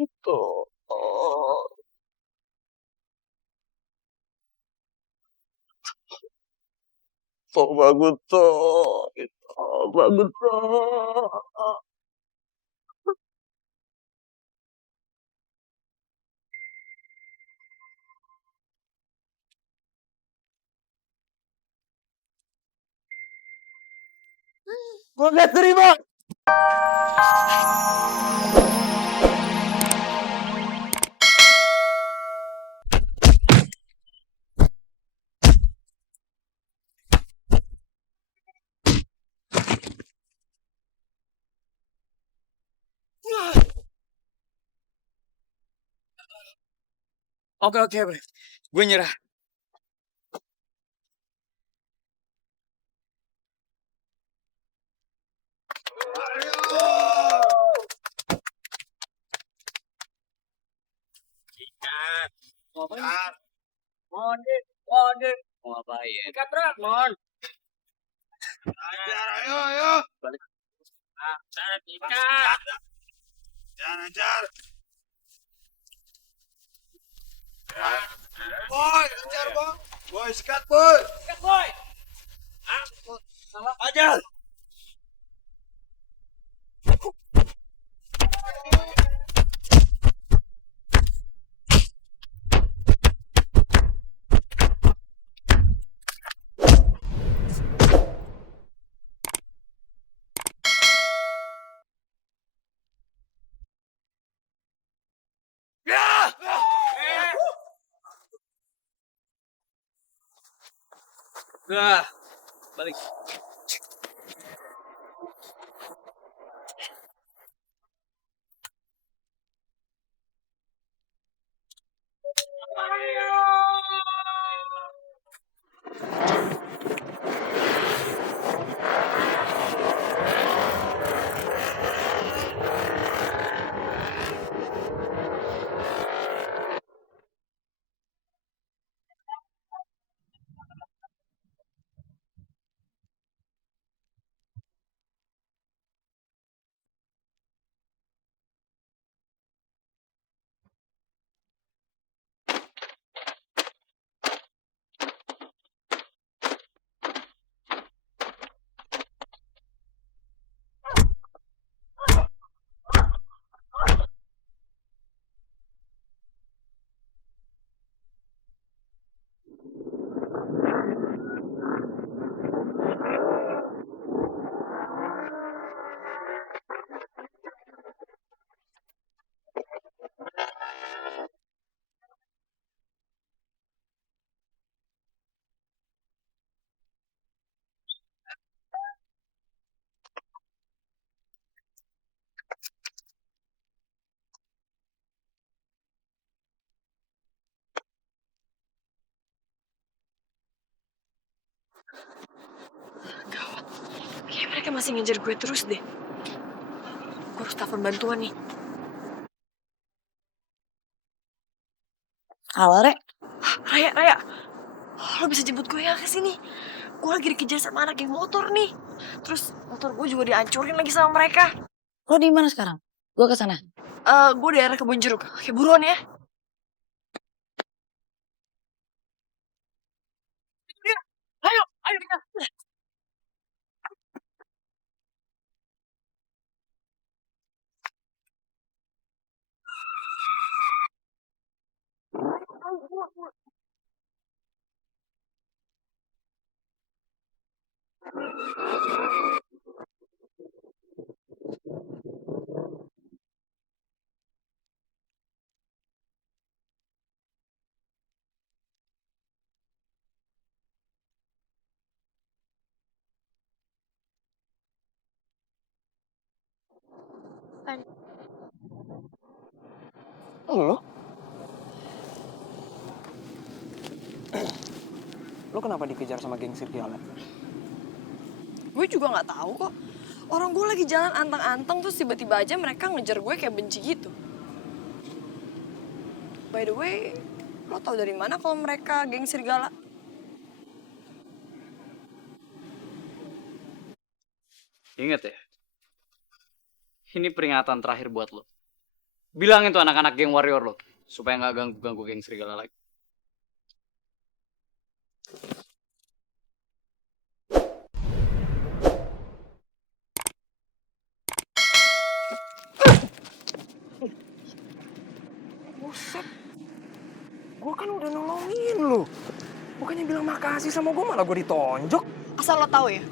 Itu. Oh, bagus tuh. Itu bagus tuh. Gua nggak terima. Oke, oke, Bre. Gue nyerah. Ngapain? Mon, mau ngapain? Ikat berat, Mon. Ajar, ayo. Balik. Syarat ikat. Ajar. Boy, ajar, Bang. Boy, sikat, boy. Ikat, boy. Salah ajar. Udah, balik. Gawat, kayaknya mereka masih ngejar gue terus deh. Gue harus telepon bantuan nih. Halo, Rek. Raya, lo bisa jemput gue ya ke sini? Gue lagi dikejar sama anak geng motor nih. Terus motor gue juga dihancurin lagi sama mereka. Lo di mana sekarang? Gue ke sana. Gue daerah Kebun Jeruk. Oke, buruan ya. Itu dia. Ayo kita. Lo? Lo kenapa dikejar sama geng serigala? Gue juga nggak tahu kok. Orang gue lagi jalan anteng-anteng terus tiba-tiba aja mereka ngejar gue kayak benci gitu. By the way, lo tau dari mana kalau mereka geng serigala? Ingat ya, ini peringatan terakhir buat lo. Bilangin tuh anak-anak geng warrior lo. Supaya nggak ganggu-ganggu geng serigala lagi. Buset. Gue kan udah nolongin lu. Bukannya bilang makasih sama gue, malah gue ditonjok. Asal lo tahu ya,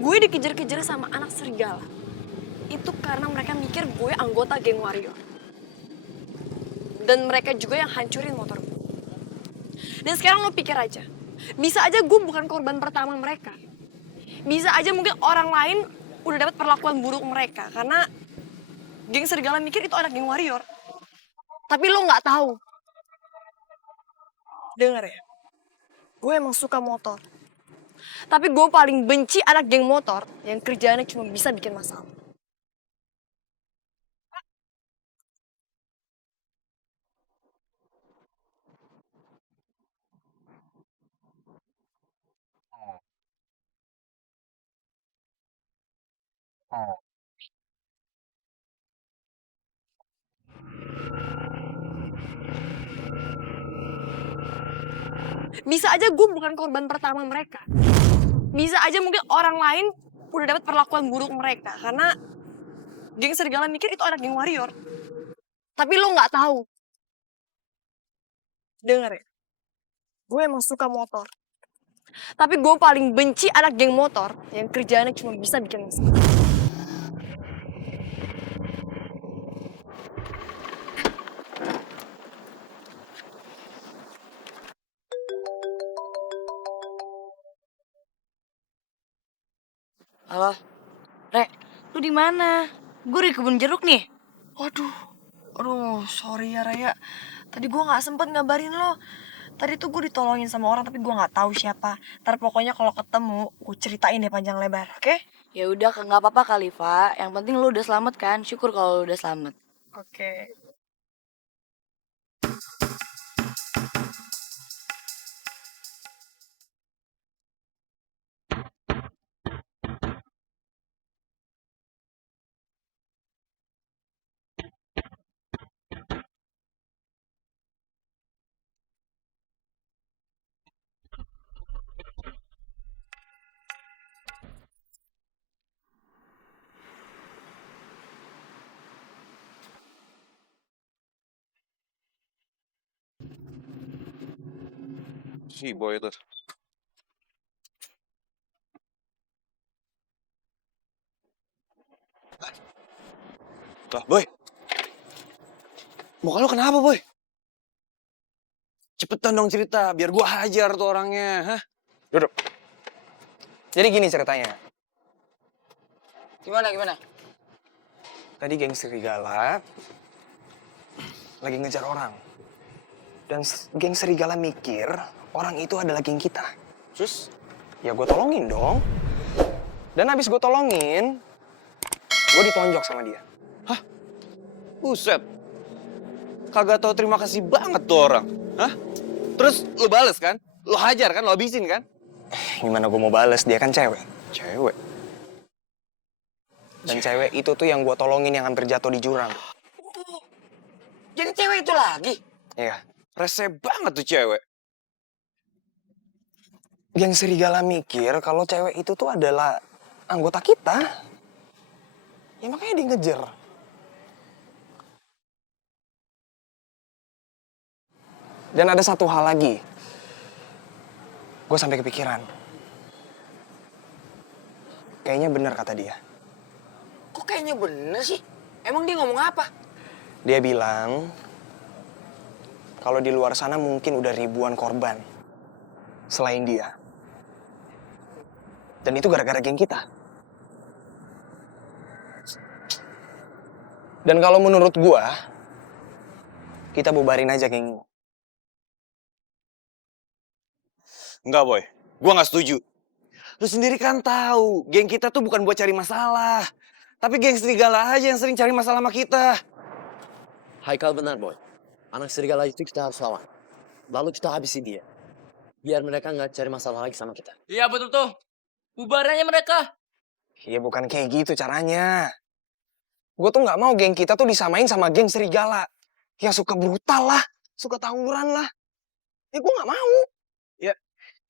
gue dikejar-kejar sama anak serigala. Itu karena mereka mikir gue anggota geng warrior. Dan mereka juga yang hancurin motor gue. Dan sekarang lo pikir aja, bisa aja gue bukan korban pertama mereka. Bisa aja mungkin orang lain udah dapat perlakuan buruk mereka karena geng serigala mikir itu anak geng warrior. Tapi lo nggak tahu. Dengar ya, gue emang suka motor. Tapi gue paling benci anak geng motor yang kerjaannya cuma bisa bikin masalah. Bisa aja gue bukan korban pertama mereka. Bisa aja mungkin orang lain udah dapat perlakuan buruk mereka karena geng serigala mikir itu anak geng warrior. Tapi lo nggak tahu. Dengar ya, gue emang suka motor. Tapi gue paling benci anak geng motor yang kerjaannya cuma bisa bikin masalah. Halo, Rek, lu di mana? Gue di kebun jeruk nih. Aduh, sorry ya Raya. Tadi gue nggak sempet ngabarin lo. Tadi tuh gue ditolongin sama orang tapi gue nggak tahu siapa. Ntar pokoknya kalau ketemu, gue ceritain deh panjang lebar, oke? Ya udah, nggak apa-apa kali, Fa. Yang penting lu udah selamat kan? Syukur kalau lu udah selamat. Oke. Si boy itu. Lah, Boy. Muka lu kenapa, Boy? Cepetan dong cerita, biar gua hajar tuh orangnya, hah? Duduk. Jadi gini ceritanya. Gimana? Tadi geng serigala lagi ngejar orang. Dan geng serigala mikir orang itu adalah geng kita. Terus, ya gue tolongin dong. Dan habis gue tolongin, gue ditonjok sama dia. Buset. Kagak tahu terima kasih banget tuh orang. Hah? Terus lu bales kan? Lu hajar kan? Lu habisin kan? Gimana gue mau bales, dia kan cewek. Cewek. Dan cewek itu tuh yang gue tolongin yang hampir jatuh di jurang. Jadi cewek itu lagi? Iya. Rese banget tuh cewek. Geng serigala mikir kalau cewek itu tuh adalah anggota kita. Ya makanya dia ngejar. Dan ada satu hal lagi. Gue sampai kepikiran. Kayaknya benar kata dia. Kok kayaknya bener sih? Emang dia ngomong apa? Dia bilang, kalau di luar sana mungkin udah ribuan korban. Selain dia. Dan itu gara-gara geng kita. Dan kalau menurut gua, kita bubarin aja geng ini. Enggak, Boy. Gua nggak setuju. Lu sendiri kan tahu, geng kita tuh bukan buat cari masalah. Tapi geng serigala aja yang sering cari masalah sama kita. Haikal benar, Boy. Anak serigala itu kita harus lawan. Lalu kita habisi dia. Biar mereka nggak cari masalah lagi sama kita. Iya betul tuh. Bubarannya mereka. Ya bukan kayak gitu caranya. Gue tuh nggak mau geng kita tuh disamain sama geng serigala. Yang suka brutal lah, suka tawuran lah. Ya gue nggak mau. Ya,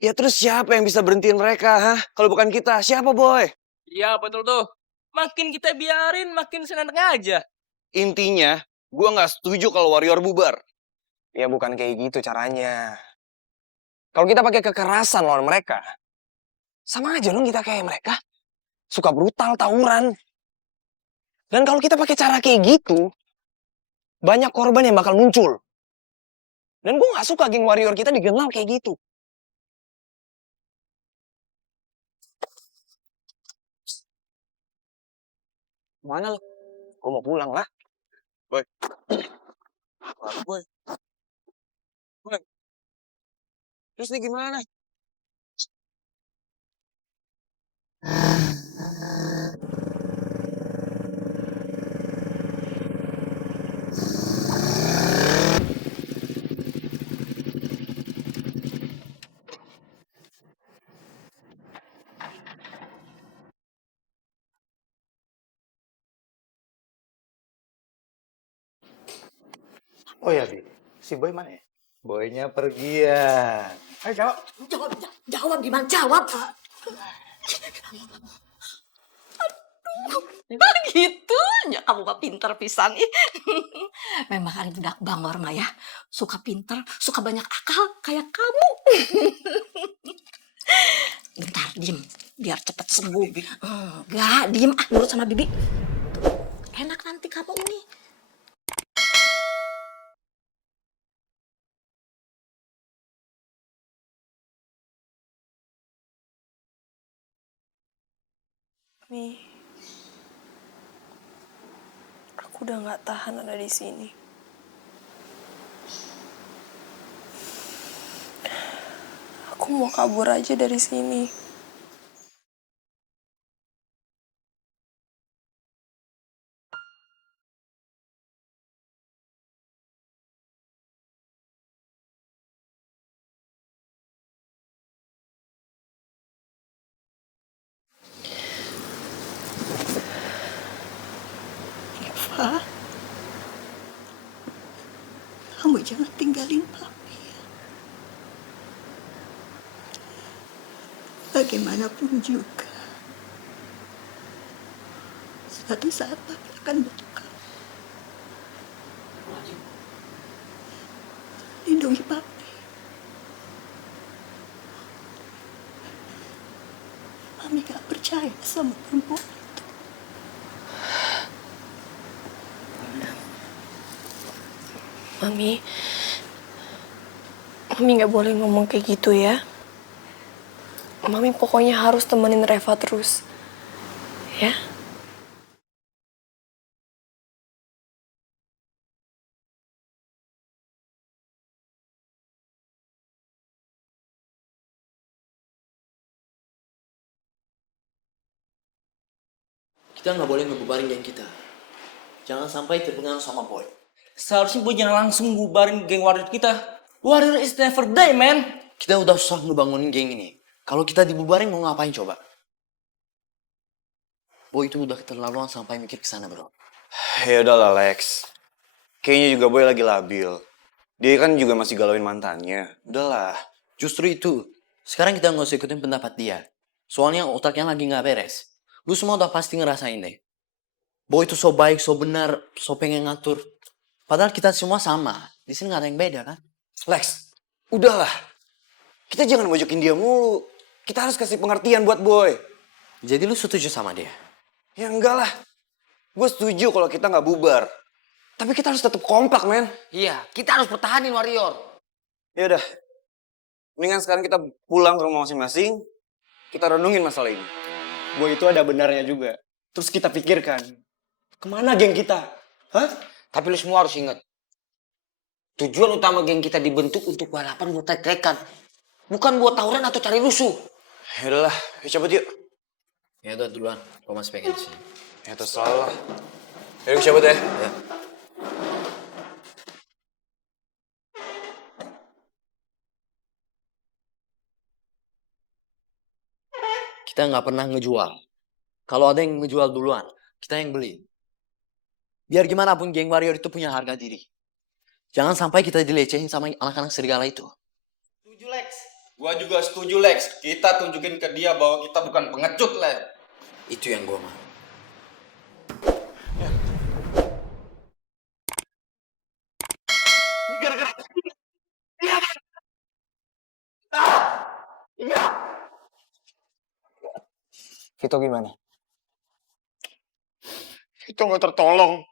ya terus siapa yang bisa berhentiin mereka, hah? Kalau bukan kita, siapa boy? Iya betul tuh. Makin kita biarin, makin senang aja. Intinya, gue nggak setuju kalau warrior bubar. Ya bukan kayak gitu caranya. Kalau kita pakai kekerasan lawan mereka, sama aja dong kita kayak mereka. Suka brutal, tawuran. Dan kalau kita pakai cara kayak gitu, banyak korban yang bakal muncul. Dan gue gak suka geng warrior kita dikenal kayak gitu. Mana lo? Gue mau pulang lah. Boy. Boy. Boy. Terus nih gimana? Oh ya, Bi. Si Boy mana ya? Boynya pergian. Ayo jawab. Jawab gimana? Jawab. Gitu, ya kamu mah pinter pisan ih. Memang kan budak bangor mah ya. Suka pinter, suka banyak akal kayak kamu. Bentar, diem. Biar cepet sembuh. Enggak, diem ah nurut sama Bibi. Tuh, enak nanti kamu ini. Mi, aku udah nggak tahan ada di sini. Aku mau kabur aja dari sini. Eva, kamu jangan tinggalin papi. Bagaimanapun juga, suatu saat papi akan butuh kamu. Lindungi papi. Mami gak percaya sama perempuan itu. Mami nggak boleh ngomong kayak gitu ya. Mami pokoknya harus temenin Reva terus, ya. Kita nggak boleh ngebubarin geng kita. Jangan sampai terpengaruh sama boy. Seharusnya boy jangan langsung bubarin geng warrior kita. Warrior is never die, man. Kita udah susah ngebangunin geng ini. Kalau kita dibubarin mau ngapain coba? Boy itu udah keterlaluan sampai mikir ke sana, bro. Ya udahlah Lex. Kayaknya juga boy lagi labil. Dia kan juga masih galauin mantannya. Udahlah. Justru itu. Sekarang kita nggak usah ikutin pendapat dia. Soalnya otaknya lagi nggak beres. Lu semua udah pasti ngerasain deh. Boy itu so baik, so benar, so pengen ngatur. Padahal kita semua sama. Di sini nggak ada yang beda kan? Lex, udahlah. Kita jangan mojokin dia mulu. Kita harus kasih pengertian buat boy. Jadi lu setuju sama dia? Ya enggak lah. Gue setuju kalau kita nggak bubar. Tapi kita harus tetap kompak, men. Iya, kita harus pertahanin warrior. Ya udah. Mendingan sekarang kita pulang ke rumah masing-masing. Kita renungin masalah ini. Boy itu ada benarnya juga. Terus kita pikirkan, kemana geng kita? Hah? Tapi lu semua harus ingat. Tujuan utama geng kita dibentuk untuk balapan buat trek-trekan. Bukan buat tawuran atau cari rusuh. Ya udahlah, yuk cabut yuk. Ya udah duluan, gua masih pengen di sini. Ya terserah lah. Yuk cabut ya. Ya. Kita nggak pernah ngejual. Kalau ada yang ngejual duluan, kita yang beli. Biar gimana pun geng warrior itu punya harga diri. Jangan sampai kita dilecehin sama anak-anak serigala itu. Setuju, Lex. Gua juga setuju, Lex. Kita tunjukin ke dia bahwa kita bukan pengecut, Lex. Itu yang gue mau. Vito gimana? Itu nggak tertolong.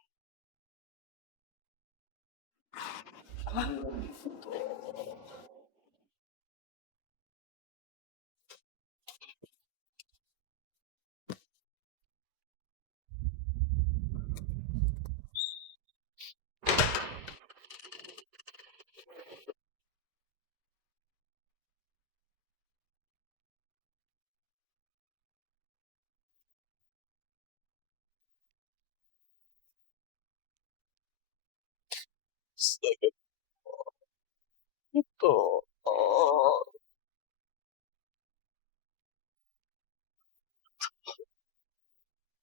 Itu.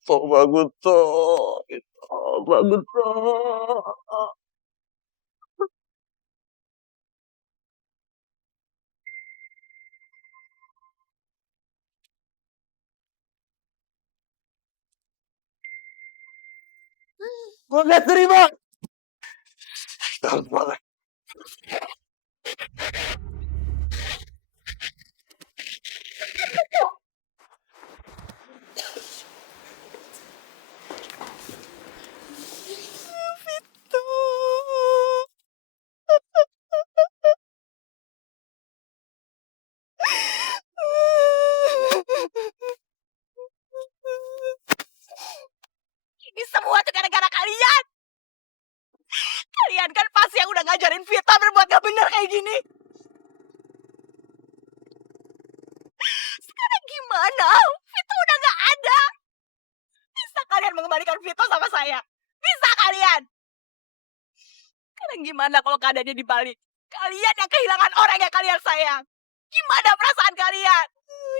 So bagus tuh. Itu bagus tuh. Gue gak terima. Harus balik. Ini semua tuh gara-gara kalian. Kalian kan pasti yang udah ngajarin Vita berbuat gak bener kayak gini. Sekarang gimana? Vita udah gak ada. Bisa kalian mengembalikan Vita sama saya? Bisa kalian? Sekarang gimana kalau keadaannya dibalik? Kalian yang kehilangan orang yang kalian sayang. Gimana perasaan kalian?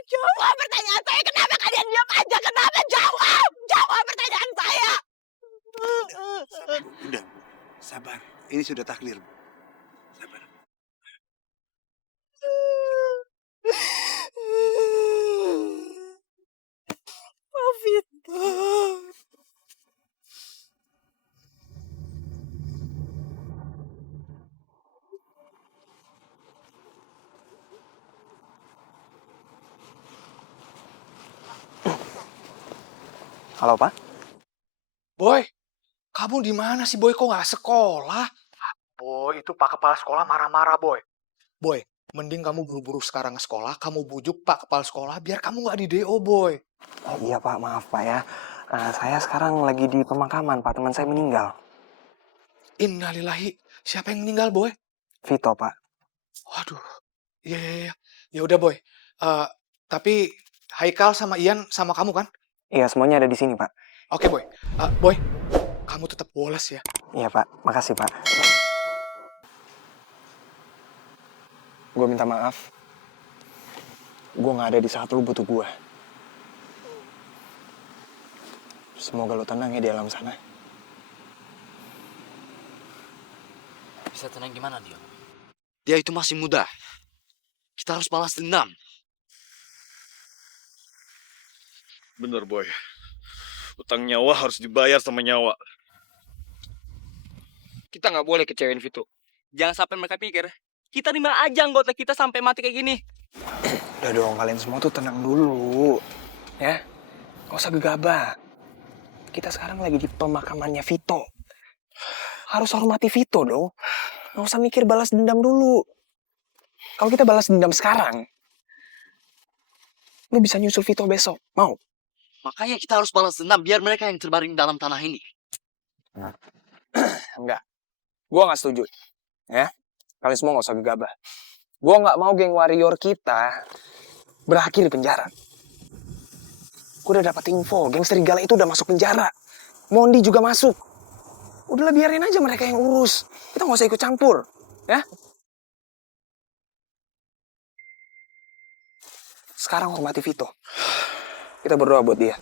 Jawab pertanyaan saya. Kenapa kalian diam aja? Kenapa? Jawab! Jawab pertanyaan saya! Udah, sabar. Ini sudah takdir. Sabar. Vita. Halo, Pak? Boy, kamu di mana sih, Boy? Kok nggak sekolah? Boy, itu Pak Kepala Sekolah marah-marah, Boy. Boy, mending kamu buru-buru sekarang ke sekolah, kamu bujuk Pak Kepala Sekolah biar kamu nggak di DO, Boy. Iya, Pak. Maaf, Pak ya. Saya sekarang lagi di pemakaman, Pak. Teman saya meninggal. Innalillahi. Siapa yang meninggal, Boy? Vito, Pak. Waduh. Iya. Ya udah, Boy. Tapi Haikal sama Ian sama kamu kan? Iya, semuanya ada di sini, Pak. Oke, Boy. Boy, kamu tetap boles ya. Iya, Pak. Makasih, Pak. Gue minta maaf. Gue gak ada di saat lu butuh gue. Semoga lu tenang ya di alam sana. Bisa tenang gimana dia? Dia itu masih muda. Kita harus balas dendam. Bener, Boy. Utang nyawa harus dibayar sama nyawa. Kita gak boleh kecewain Vito. Jangan sampai mereka pikir kita terima aja anggota kita sampai mati kayak gini. Udah dong, kalian semua tuh tenang dulu. Ya? Gak usah gegabah. Kita sekarang lagi di pemakamannya Vito. Harus hormati Vito dong. Gak usah mikir balas dendam dulu. Kalau kita balas dendam sekarang, lu bisa nyusul Vito besok. Mau? Makanya kita harus balas dendam biar mereka yang terbaring dalam tanah ini. Enggak. Gua gak setuju. Ya? Kalian semua gak usah gegabah. Gua gak mau geng warrior kita berakhir di penjara. Gua udah dapat info, geng serigala itu udah masuk penjara. Mondi juga masuk. Udahlah biarin aja mereka yang urus. Kita gak usah ikut campur. Ya? Sekarang hormati Vito. Kita berdoa buat dia.